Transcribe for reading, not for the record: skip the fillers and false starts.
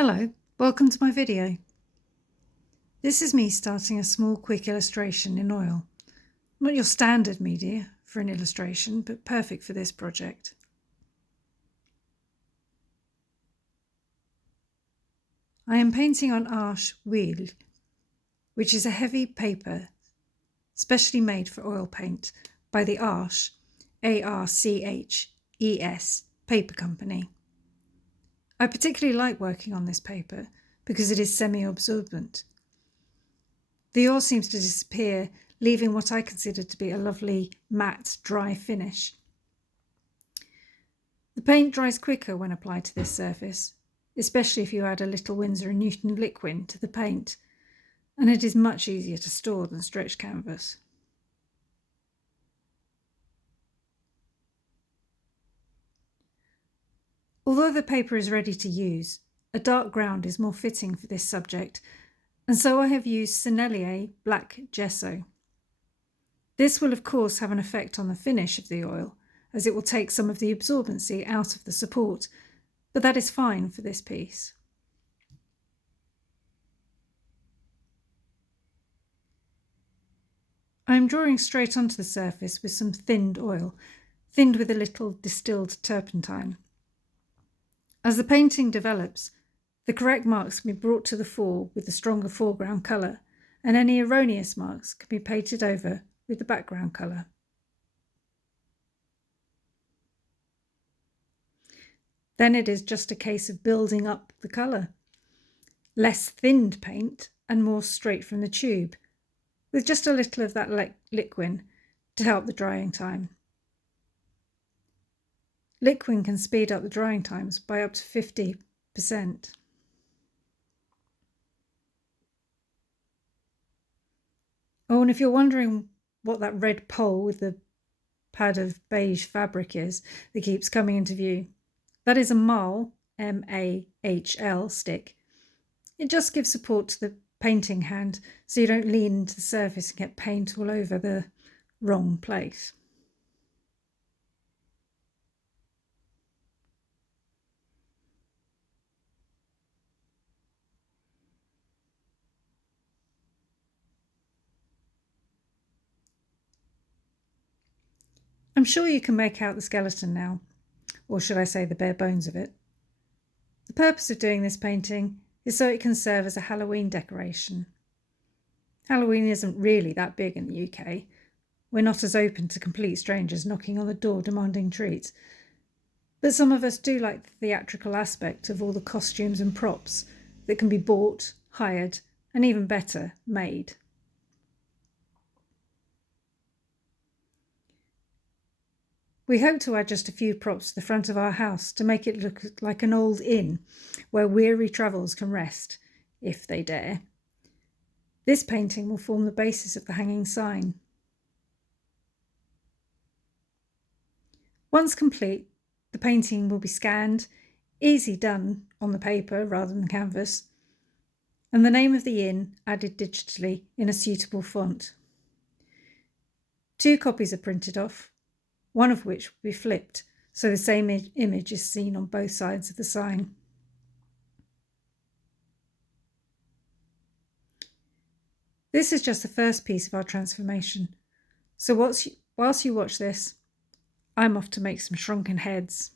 Hello, welcome to my video. This is me starting a small quick illustration in oil. Not your standard media for an illustration, but perfect for this project. I am painting on Arches Huile, which is a heavy paper specially made for oil paint by the Arches, A-R-C-H-E-S paper company. I particularly like working on this paper because it is semi-absorbent. The oil seems to disappear, leaving what I consider to be a lovely matte, dry finish. The paint dries quicker when applied to this surface, especially if you add a little Winsor & Newton liquid to the paint, and it is much easier to store than stretch canvas. Although the paper is ready to use, a dark ground is more fitting for this subject, and so I have used Sennelier Black Gesso. This will of course have an effect on the finish of the oil, as it will take some of the absorbency out of the support, but that is fine for this piece. I am drawing straight onto the surface with some thinned oil, thinned with a little distilled turpentine. As the painting develops, the correct marks can be brought to the fore with the stronger foreground colour, and any erroneous marks can be painted over with the background colour. Then it is just a case of building up the colour. Less thinned paint and more straight from the tube, with just a little of that liquid to help the drying time. Liquid can speed up the drying times by up to 50%. Oh, and if you're wondering what that red pole with the pad of beige fabric is that keeps coming into view, that is a mahl, M-A-H-L stick. It just gives support to the painting hand so you don't lean into the surface and get paint all over the wrong place. I'm sure you can make out the skeleton now, or should I say the bare bones of it. The purpose of doing this painting is so it can serve as a Halloween decoration. Halloween isn't really that big in the UK. We're not as open to complete strangers knocking on the door demanding treats. But some of us do like the theatrical aspect of all the costumes and props that can be bought, hired, and even better, made. We hope to add just a few props to the front of our house to make it look like an old inn where weary travellers can rest, if they dare. This painting will form the basis of the hanging sign. Once complete, the painting will be scanned, easy done on the paper rather than canvas, and the name of the inn added digitally in a suitable font. 2 copies are printed off, one of which will be flipped so the same image is seen on both sides of the sign. This is just the first piece of our transformation, so whilst you watch this, I'm off to make some shrunken heads.